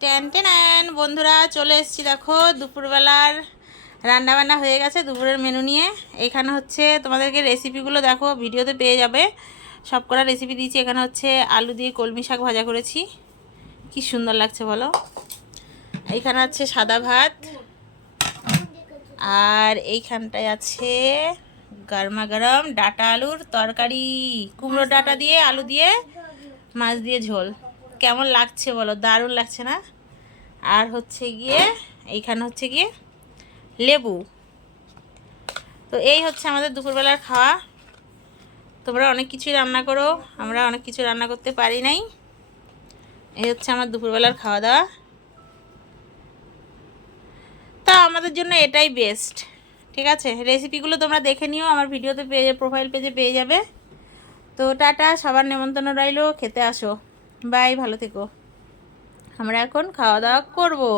Ten ten বন্ধুরা চলে এসেছি। দেখো দুপুরবেলার রান্না বান্না হয়ে গেছে। দুপুরের মেনু নিয়ে এখানে হচ্ছে তোমাদেরকে রেসিপিগুলো দেখো ভিডিওতে পেয়ে যাবে। সব কটা রেসিপি দিয়েছি। এখানে হচ্ছে আলু দিয়ে কলমি শাক ভাজা করেছি, কি সুন্দর লাগছে বলো। এইখানে আছে সাদা ভাত, আর এইখানটায় আছে গরমা গরম ডাটা আলুর তরকারি, কুমড়ো ডাটা দিয়ে আলু দিয়ে মাছ দিয়ে ঝোল। কেমন লাগছে বলো, দারুণ লাগছে না? আর হচ্ছে গিয়ে এইখানে হচ্ছে গিয়ে লেবু। তো এই হচ্ছে আমাদের দুপুরবেলার খাওয়া। তোমরা অনেক কিছুই রান্না করো, আমরা অনেক কিছু রান্না করতে পারি নাই। এই হচ্ছে আমার দুপুরবেলার খাওয়া দাওয়া। তা আমাদের জন্য এটাই বেস্ট। ঠিক আছে, রেসিপিগুলো তোমরা দেখে নিও, আমার ভিডিওতে পেয়ে প্রোফাইল পেজে পেয়ে যাবে। তো টাটা, সবার নেমন্তন্ন রইলো, খেতে আসো। বাই, ভালো থেকো। আমরা এখন খাওয়া দাওয়া করবো।